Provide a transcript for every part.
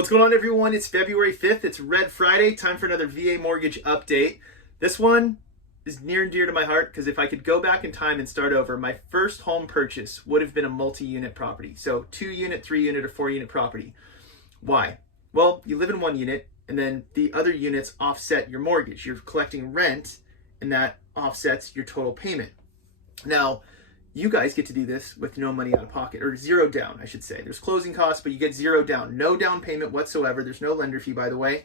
What's going on, everyone? It's February 5th. It's Red Friday. Time for another VA mortgage update. This one is near and dear to my heart because if I could go back in time and start over, my first home purchase would have been a multi-unit property. So 2-unit, 3-unit, or 4-unit property. Why? Well, you live in one unit and then the other units offset your mortgage. You're collecting rent and that offsets your total payment. Now, you guys get to do this with no money out of pocket, or zero down, I should say. There's closing costs, but you get zero down. No down payment whatsoever. There's no lender fee, by the way.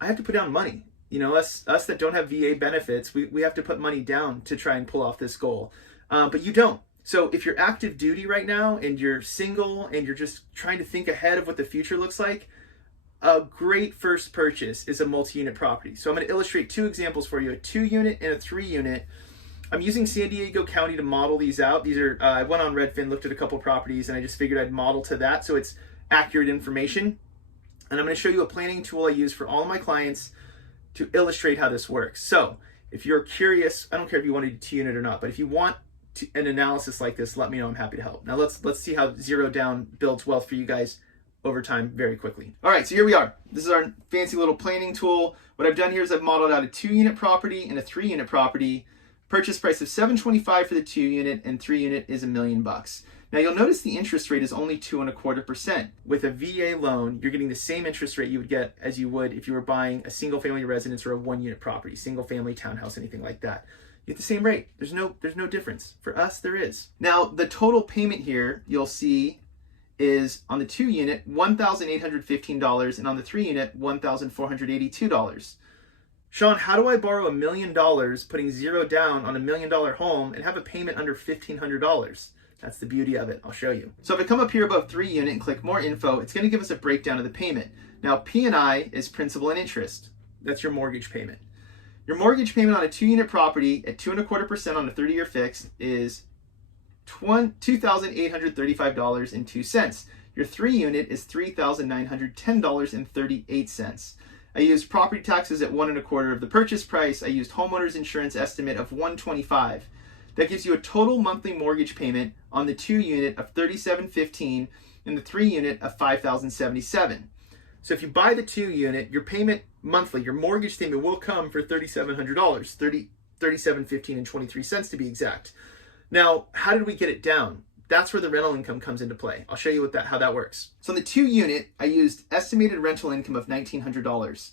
I have to put down money. You know, us that don't have VA benefits, we have to put money down to try and pull off this goal. But you don't. So if you're active duty right now and you're single and you're just trying to think ahead of what the future looks like, a great first purchase is a multi-unit property. So I'm going to illustrate two examples for you, a 2-unit and a 3-unit. I'm using San Diego County to model these out. These are, I went on Redfin, looked at a couple properties, and I just figured I'd model to that so it's accurate information. And I'm going to show you a planning tool I use for all of my clients to illustrate how this works. So if you're curious, I don't care if you want to do 2-unit or not, but if you want an analysis like this, let me know. I'm happy to help. Now let's see how zero down builds wealth for you guys over time very quickly. All right, so here we are. This is our fancy little planning tool. What I've done here is I've modeled out a 2-unit property and a 3-unit property. Purchase price of $725 for the 2-unit and 3-unit is $1 million. Now you'll notice the interest rate is only 2.25%. With a VA loan, you're getting the same interest rate you would get as you would if you were buying a single family residence or a 1-unit property, single family townhouse, anything like that. You get the same rate. There's no difference. For us, there is. Now the total payment here you'll see is on the 2-unit $1,815 and on the 3-unit $1,482. Sean, how do I borrow $1 million, putting zero down on $1 million home and have a payment under $1,500? That's the beauty of it. I'll show you. So if I come up here above 3-unit and click more info, it's going to give us a breakdown of the payment. Now, P&I is principal and interest. That's your mortgage payment. Your mortgage payment on a 2-unit property at 2.25% on a 30-year fixed is $2,835.02. Your 3-unit is $3,910.38. I used property taxes at 1.25% of the purchase price. I used homeowner's insurance estimate of $125. That gives you a total monthly mortgage payment on the 2-unit of $3,715 and the 3-unit of $5,077. So if you buy the 2-unit, your payment monthly, your mortgage statement will come for $3,700, $3,715 and 23 cents to be exact. Now, how did we get it down? That's where the rental income comes into play. I'll show you how that works. So in the 2-unit, I used estimated rental income of $1,900.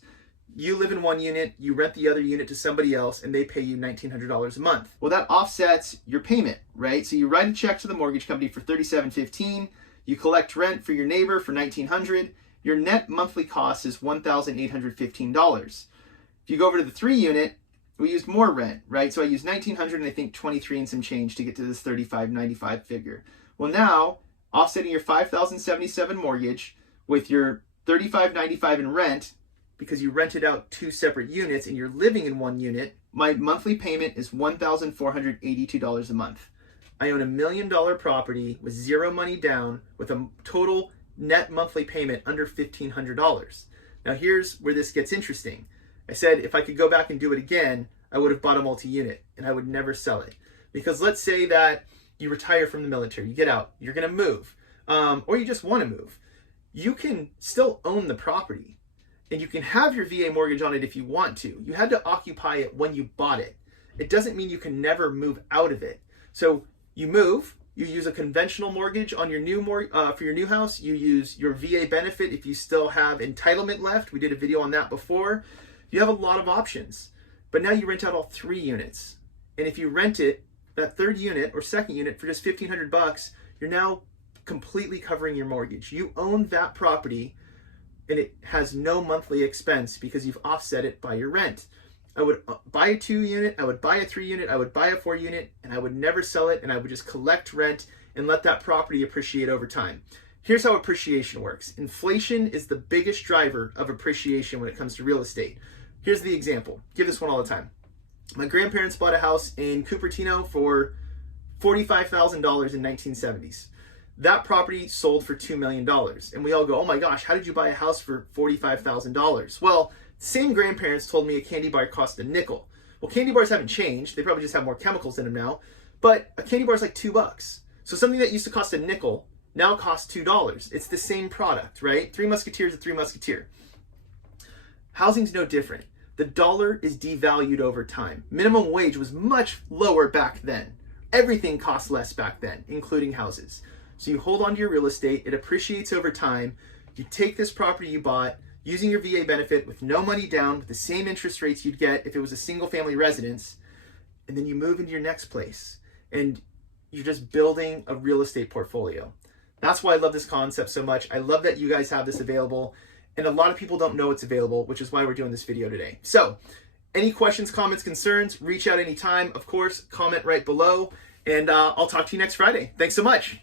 You live in one unit, you rent the other unit to somebody else, and they pay you $1,900 a month. Well, that offsets your payment, right? So you write a check to the mortgage company for $3,715. You collect rent for your neighbor for $1,900. Your net monthly cost is $1,815. If you go over to the 3-unit, we used more rent, right? So I used $1,900 and I think 23 and some change to get to this $3,595 figure. Well, now offsetting your $5,077 mortgage with your $3,595 in rent, because you rented out 2 separate units and you're living in one unit, my monthly payment is $1,482 a month. I own $1 million property with zero money down with a total net monthly payment under $1,500. Now here's where this gets interesting. I said if I could go back and do it again, I would have bought a multi-unit and I would never sell it. Because let's say that you retire from the military, you get out, you're going to move, or you just want to move. You can still own the property and you can have your VA mortgage on it if you want to. You had to occupy it when you bought it. It doesn't mean you can never move out of it. So you move, you use a conventional mortgage on your new for your new house. You use your VA benefit if you still have entitlement left. We did a video on that before. You have a lot of options, but now you rent out all 3 units. And if you rent it, that 3rd unit or 2nd unit for just $1,500, you're now completely covering your mortgage. You own that property and it has no monthly expense because you've offset it by your rent. I would buy a 2-unit, I would buy a 3-unit, I would buy a 4-unit, and I would never sell it, and I would just collect rent and let that property appreciate over time. Here's how appreciation works. Inflation is the biggest driver of appreciation when it comes to real estate. Here's the example. Give this one all the time. My grandparents bought a house in Cupertino for $45,000 in 1970s. That property sold for $2 million. And we all go, oh my gosh, how did you buy a house for $45,000? Well, same grandparents told me a candy bar cost a nickel. Well, candy bars haven't changed. They probably just have more chemicals in them now. But a candy bar is like $2. So something that used to cost a nickel now costs $2. It's the same product, right? Three Musketeers, a Three Musketeer. Housing's no different. The dollar is devalued over time. Minimum wage was much lower back then. Everything cost less back then, including houses. So you hold on to your real estate, it appreciates over time. You take this property you bought, using your VA benefit with no money down, with the same interest rates you'd get if it was a single family residence, and then you move into your next place. And you're just building a real estate portfolio. That's why I love this concept so much. I love that you guys have this available. And a lot of people don't know it's available, which is why we're doing this video today. So any questions, comments, concerns, reach out anytime. Of course, comment right below. And I'll talk to you next Friday. Thanks so much.